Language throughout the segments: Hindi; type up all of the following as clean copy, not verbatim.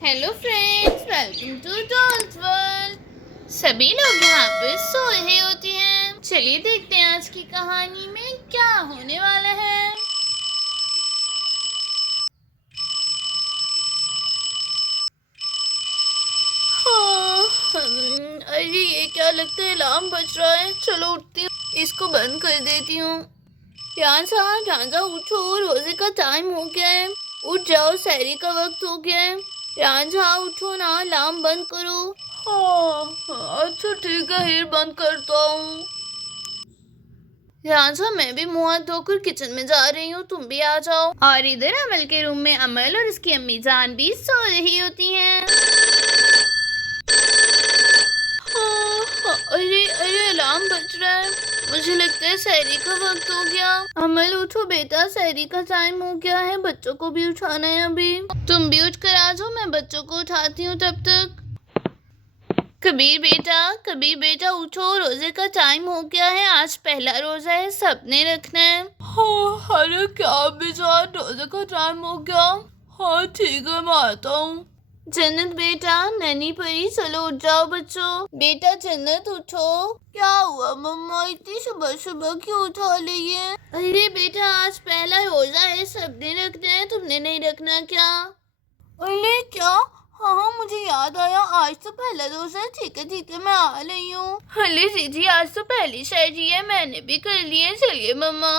Hello friends, welcome to dolls world. सभी लोग यहाँ पर सो रहे होते हैं। चलिए देखते हैं आज की कहानी में क्या होने वाला है। हाँ, अरे ये क्या लगता है, अलार्म बज रहा है। चलो उठती हूँ, इसको बंद कर देती हूँ। रांझा उठो, रोजे का टाइम हो गया है। उठ जाओ, सहरी का वक्त हो गया है। रांझा उठो ना, अलार्म बंद करो। हाँ, अच्छा ठीक है, हिर बंद करता हूँ। रांझा मैं भी मुंह हाथ धोकर किचन में जा रही हूँ, तुम भी आ जाओ। और इधर अमल के रूम में अमल और उसकी अम्मी जान भी सो रही होती हैं। अरे अरे, अलार्म बज रहा है। मुझे लगता है सहरी का वक्त हो गया। अमल उठो बेटा, सहरी का टाइम हो गया है, बच्चों को भी उठाना है अभी। तुम भी उठ कर आ जाओ, मैं बच्चों को उठाती हूँ तब तक। कबीर बेटा उठो, रोजे का टाइम हो गया है। आज पहला रोजा है, सबने रखना है। हाँ, अरे क्या बेचारा, रोजे का टाइम हो गया। हाँ ठीक है, मैं आता हूँ। जन्नत बेटा, नैनी परी, चलो उठ जाओ बच्चों। बेटा जन्नत उठो। क्या हुआ मम्मा, इतनी सुबह सुबह क्यों उठा रही है? अरे बेटा, आज पहला रोजा है, सबने रखना है, तुमने नहीं रखना क्या? अरे क्या? हाँ, मुझे याद आया, आज तो पहला रोजा है। ठीक है, मैं आ रही हूँ। अरे जीजी, आज तो पहली शायरी है, मैंने भी कर ली है। चलिए मम्मा।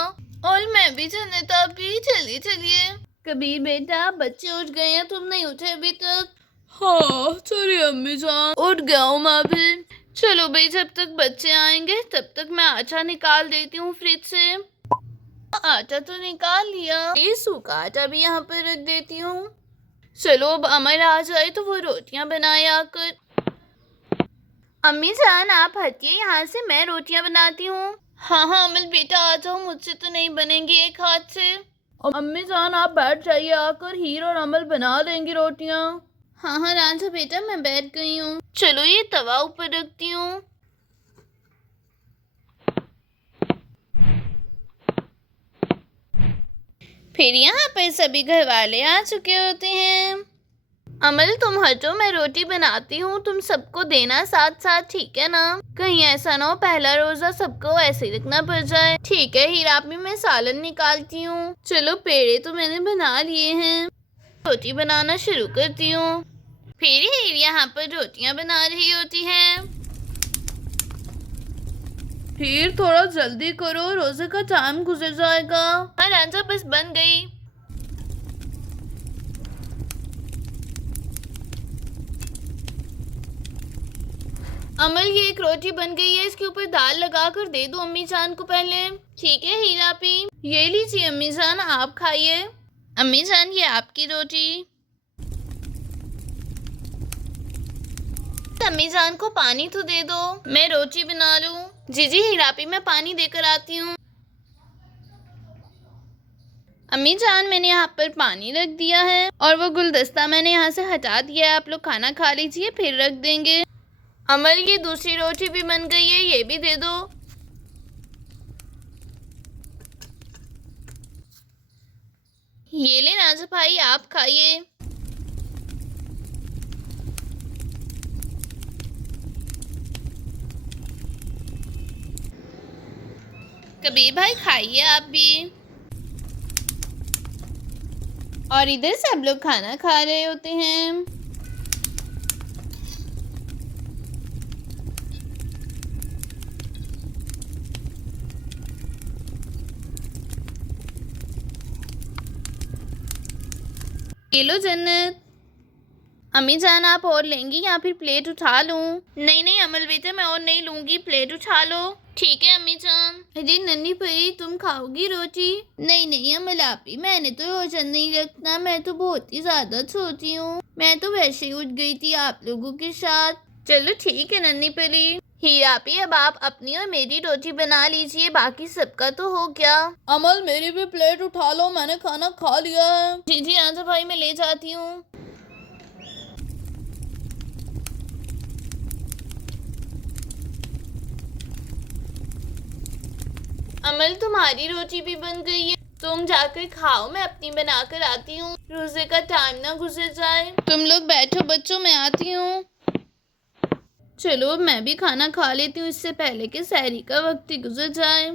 और मैं भी, जन्नत आप भी, चलिए। कबीर बेटा, बच्चे उठ गए हैं, तुम नहीं उठे अभी तक? हाँ चलिए अम्मी जान, उठ गया हूँ मैं भी। चलो भाई, जब तक बच्चे आएंगे तब तक मैं आटा निकाल देती हूँ फ्रिज से। आटा तो निकाल लिया, ये सूखा आटा भी यहाँ पर रख देती हूँ। चलो अब अमर आ जाए तो वो रोटियां बनाए आकर। अम्मी जान आप हटिए यहाँ से, मैं रोटियां बनाती हूँ। हाँ अमल बेटा आ जाओ, मुझसे तो नहीं बनेंगी एक हाथ से। अम्मी जान आप बैठ जाइए, आकर हीर और अमल बना लेंगी रोटियां। हाँ रांझा बेटा, मैं बैठ गई हूँ। चलो ये तवा ऊपर रखती हूँ। फिर यहाँ पर सभी घर वाले आ चुके होते हैं। अमल तुम हटो, मैं रोटी बनाती हूँ, तुम सबको देना साथ साथ, ठीक है ना? कहीं ऐसा ना हो पहला रोजा सबको ऐसे ही रखना पड़ जाए। ठीक है हीरा, भी मैं सालन निकालती हूँ। चलो पेड़े तो मैंने बना लिए हैं, रोटी बनाना शुरू करती हूँ। फिर हीर यहाँ पर रोटियां बना रही होती है। हीर थोड़ा जल्दी करो, रोजे का टाइम गुजर जाएगा। हाँ रांझा, बस बन गई। अमल ये एक रोटी बन गई है, इसके ऊपर दाल लगा कर दे दो अम्मी जान को पहले। ठीक है हीरा पी, ये लीजिए अम्मी जान, आप खाइए। अम्मी जान ये आपकी रोटी। अम्मी जान को पानी तो दे दो, मैं रोटी बना लूं। जी हीरा पी, मैं पानी देकर आती हूँ। अम्मी जान मैंने यहाँ पर पानी रख दिया है और वो गुलदस्ता मैंने यहाँ से हटा दिया है, आप लोग खाना खा लीजिए फिर रख देंगे। अमल ये दूसरी रोटी भी बन गई है, ये भी दे दो। ये ले राजा भाई, आप खाइए। कबीर भाई खाइए आप भी। और इधर सब लोग खाना खा रहे होते हैं। ये लो जन्नत। अम्मी जान आप और लेंगी या फिर प्लेट उठा लूं? नहीं अमल बेटा, मैं और नहीं लूंगी, प्लेट उठा लो। ठीक है अम्मी जान। अरे नन्ही परी, तुम खाओगी रोटी? नहीं अमल आप ही, मैंने तो रोजा नहीं रखना, मैं तो बहुत ही ज्यादा छोटी हूँ, मैं तो वैसे ही उठ गई थी आप लोगों के साथ। चलो ठीक है नन्ही परी। हीरा पी, अब आप अपनी और मेरी रोटी बना लीजिए, बाकी सबका तो हो गया। अमल मेरी भी प्लेट उठा लो, मैंने खाना खा लिया है। जी आजा भाई, मैं ले जाती हूँ। अमल तुम्हारी रोटी भी बन गई है, तुम जाकर खाओ, मैं अपनी बनाकर आती हूँ। रोजे का टाइम ना गुजर जाए। तुम लोग बैठो बच्चों, मैं आती हूँ। चलो मैं भी खाना खा लेती हूँ इससे पहले कि सहरी का वक्त ही गुजर जाए।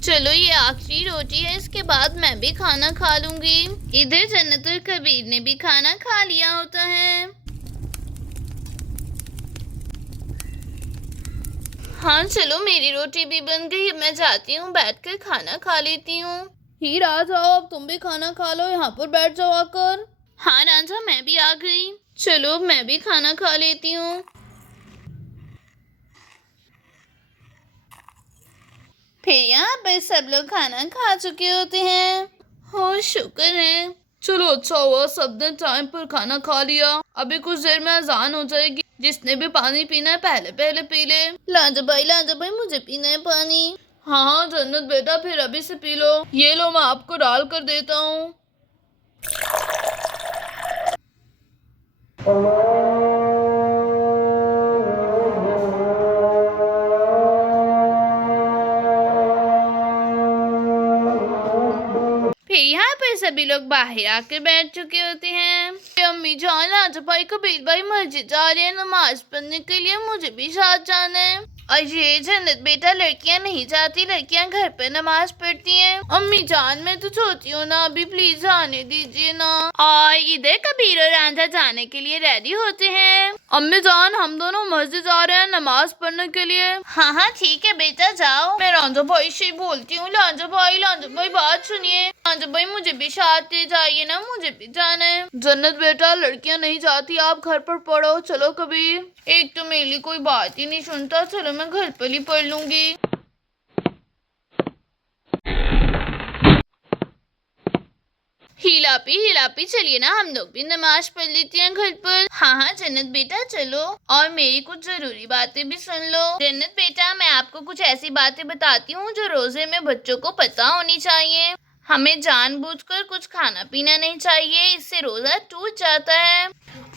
चलो ये आखिरी रोटी है, इसके बाद मैं भी खाना खा लूंगी। इधर जन्नत और कबीर ने भी खाना खा लिया होता है। हाँ चलो मेरी रोटी भी बन गई, मैं जाती हूँ बैठकर खाना खा लेती हूँ। हीर आ जाओ, अब तुम भी खाना खा लो, यहाँ पर बैठ जाओ आकर। हाँ रांझा मैं भी आ गई। चलो मैं भी खाना खा लेती हूँ। फिर यहाँ पर सब लोग खाना खा चुके होते हैं। हो शुक्र है। चलो अच्छा हुआ सबने टाइम पर खाना खा लिया। अभी कुछ देर में अजान हो जाएगी। जिसने भी पानी पीना है पहले पहले पी ले। लांजा भाई मुझे पीना है पानी। हाँ हाँ जन्नत बेटा फिर अभी से पी लो। ये लो मैं आपको डाल कर देता हूँ। फिर यहाँ पर सभी लोग बाहर आकर बैठ चुके होते हैं। अम्मी जान लांजा भाई कबीर भाई मस्जिद जा रहे हैं नमाज पढ़ने के लिए, मुझे भी साथ जाना है। और ये जन्नत बेटा लड़कियां नहीं जाती, लड़कियां घर पे नमाज पढ़ती हैं। अम्मी जान मैं तो छोटी हूँ ना, अभी प्लीज जाने दीजिए ना। और इधर कबीर और रांझा जाने के लिए रेडी होते हैं। अम्मी जान हम दोनों मस्जिद जा रहे हैं नमाज पढ़ने के लिए। हाँ हाँ ठीक है बेटा जाओ। मैं रांझा भाई से बोलती हूँ। लांजा भाई बात सुनिए। लांजा भाई मुझे भी साथ ले जाइए ना, मुझे भी जाना है। जन्नत बेटा लड़कियां नहीं जाती, आप घर पर पढ़ो। चलो कबीर, एक तो मेरी कोई बात ही नहीं सुनता, चलो मैं घर पर ही पढ़ लूंगी। हिलापी चलिए ना हम लोग भी नमाज पढ़ लेते हैं घर पर। हाँ हाँ जन्नत बेटा चलो, और मेरी कुछ जरूरी बातें भी सुन लो। जन्नत बेटा मैं आपको कुछ ऐसी बातें बताती हूँ जो रोजे में बच्चों को पता होनी चाहिए। हमें जानबूझकर कुछ खाना पीना नहीं चाहिए, इससे रोजा टूट जाता है।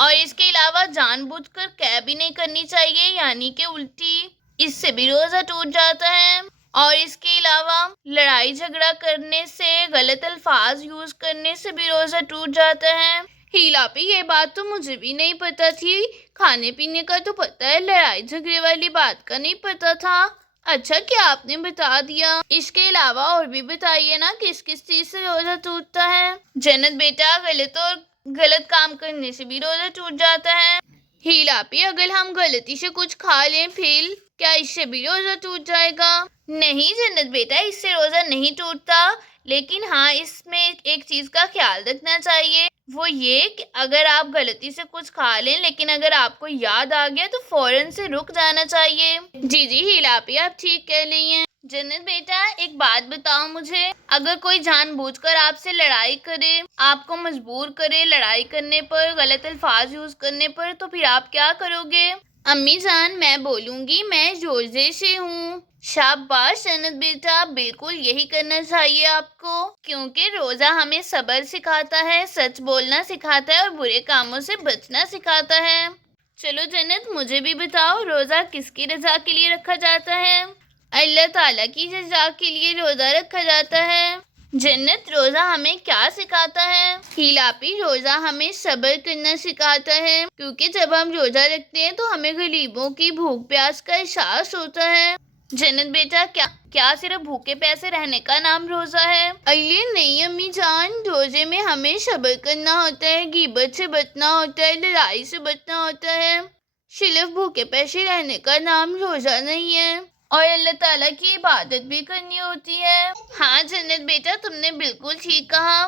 और इसके अलावा जानबूझकर कै भी नहीं करनी चाहिए, यानी कि उल्टी, इससे भी रोजा टूट जाता है। और इसके अलावा लड़ाई झगड़ा करने से, गलत अल्फाज यूज करने से भी रोजा टूट जाता है। हीलापी ये बात तो मुझे भी नहीं पता थी, खाने पीने का तो पता है, लड़ाई झगड़े वाली बात का नहीं पता था। अच्छा क्या आपने बता दिया। इसके अलावा और भी बताइए ना किस किस चीज से रोजा टूटता है। जन्नत बेटा गलत काम करने से भी रोजा टूट जाता है। हीलापी अगर हम गलती से कुछ खा लें फिर क्या इससे भी रोजा टूट जाएगा। नहीं जन्नत बेटा इससे रोजा नहीं टूटता, लेकिन हाँ इसमें एक चीज का ख्याल रखना चाहिए, वो ये कि अगर आप गलती से कुछ खा लें लेकिन अगर आपको याद आ गया तो फौरन से रुक जाना चाहिए। जी हिलापी आप ठीक कह रही हैं। जन्नत बेटा एक बात बताओ मुझे, अगर कोई जानबूझकर आपसे लड़ाई करे, आपको मजबूर करे लड़ाई करने पर, गलत अल्फाज यूज करने पर, तो फिर आप क्या करोगे। अम्मी जान मैं बोलूंगी मैं रोजे से हूँ। शाबाश जन्नत बेटा, बिल्कुल यही करना चाहिए आपको, क्योंकि रोजा हमें सब्र सिखाता है, सच बोलना सिखाता है और बुरे कामों से बचना सिखाता है। चलो जन्नत मुझे भी बताओ रोजा किसकी रजा के लिए रखा जाता है। अल्लाह ताला की रजा के लिए रोजा रखा जाता है। जन्नत रोजा हमें क्या सिखाता है। हिलापी रोजा हमें सब्र करना सिखाता है, क्योंकि जब हम रोजा रखते हैं तो हमें गरीबों की भूख प्यास का एहसास होता है। जन्नत बेटा क्या सिर्फ भूखे प्यासे रहने का नाम रोजा है। अरे नहीं अम्मी जान, रोजे में हमें सब्र करना होता है, गीबत से बचना होता है, लड़ाई से बचना होता है। सिर्फ भूखे प्यासे रहने का नाम रोजा नहीं है, और अल्लाह ताला की इबादत भी करनी होती है। हाँ जन्नत बेटा तुमने बिल्कुल ठीक कहा,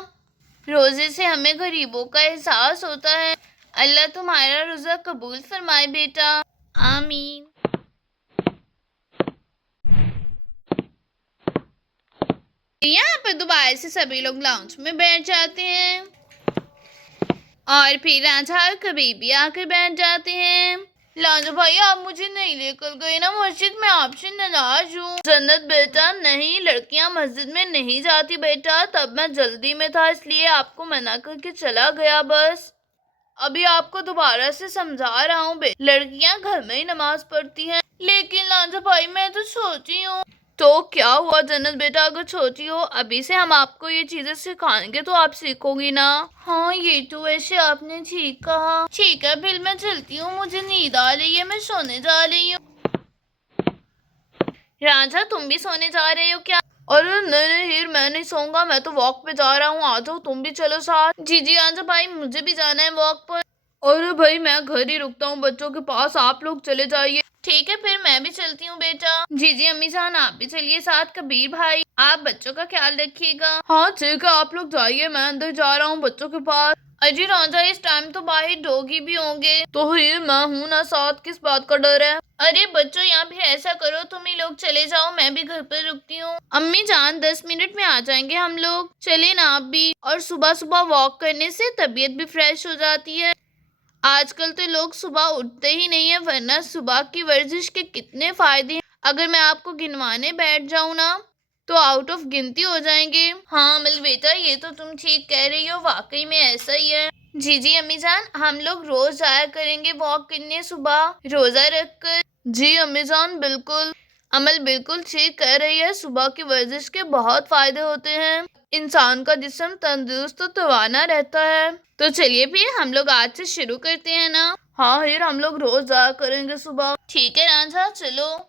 रोजे से हमें गरीबों का एहसास होता है। अल्लाह तुम्हारा रोजा कबूल फरमाए बेटा, आमीन। यहाँ पर दोबारा से सभी लोग लाउंज में बैठ जाते हैं और फिर रांझा और कबीर भी आकर बैठ जाते हैं। लांजा भाई आप मुझे नहीं लेकर गए ना मस्जिद में, आपसे नाराज हूँ। जन्नत बेटा नहीं, लड़कियां मस्जिद में नहीं जाती बेटा, तब मैं जल्दी में था इसलिए आपको मना करके चला गया बस। अभी आपको दोबारा से समझा रहा हूँ लड़कियां घर में ही नमाज पढ़ती हैं। लेकिन लांजा भाई मैं तो सोची हूँ। तो क्या हुआ जन्नत बेटा, अगर छोटी हो अभी से हम आपको ये चीजें सिखाएंगे तो आप सीखोगी ना। हाँ ये तो वैसे आपने ठीक कहा। ठीक है फिर मैं चलती हूँ, मुझे नींद आ रही है, मैं सोने जा रही हूँ। राजा तुम भी सोने जा रहे हो क्या? अरे नहीं नहीं हीर, मैं नहीं सोऊंगा, मैं तो वॉक पे जा रहा हूँ, आ जाओ तुम भी चलो साथ। जी आजा भाई, मुझे भी जाना है वॉक पर। अरे भाई मैं घर ही रुकता हूँ बच्चों के पास, आप लोग चले जाइए। ठीक है फिर मैं भी चलती हूँ बेटा। जी अम्मी जान आप भी चलिए साथ। कबीर भाई आप बच्चों का ख्याल रखिएगा। हाँ ठीक है आप लोग जाइए, मैं अंदर जा रहा हूँ बच्चों के पास। अजी राजा इस टाइम तो बाहर डॉगी भी होंगे। तो ये मैं हूँ ना साथ, किस बात का डर है? अरे बच्चों यहाँ भी ऐसा करो, तुम ही लोग चले जाओ, मैं भी घर पर रुकती हूँ। अम्मी जान 10 मिनट में आ जाएंगे हम लोग, चले ना आप भी। और सुबह सुबह वॉक करने से तबीयत भी फ्रेश हो जाती है। आजकल तो लोग सुबह उठते ही नहीं है, वरना सुबह की वर्जिश के कितने फायदे हैं। अगर मैं आपको गिनवाने बैठ जाऊं ना तो आउट ऑफ गिनती हो जाएंगे। हाँ अमल बेटा ये तो तुम ठीक कह रही हो, वाकई में ऐसा ही है। जी अम्मी जान हम लोग रोज जाया करेंगे वॉक करने सुबह, रोजा रखकर। जी अम्मी जान बिल्कुल। अमल बिल्कुल ठीक कह रही है, सुबह की वर्जिश के बहुत फायदे होते हैं, इंसान का जिस्म तंदुरुस्त और तवाना रहता है। तो चलिए फिर हम लोग आज से शुरू करते हैं ना। हाँ फिर हम लोग रोज जाया करेंगे सुबह। ठीक है रांझा चलो।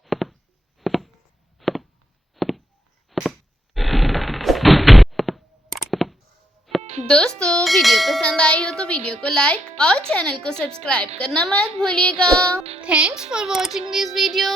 दोस्तों वीडियो पसंद आई हो तो वीडियो को लाइक और चैनल को सब्सक्राइब करना मत भूलिएगा। Thanks for watching this video.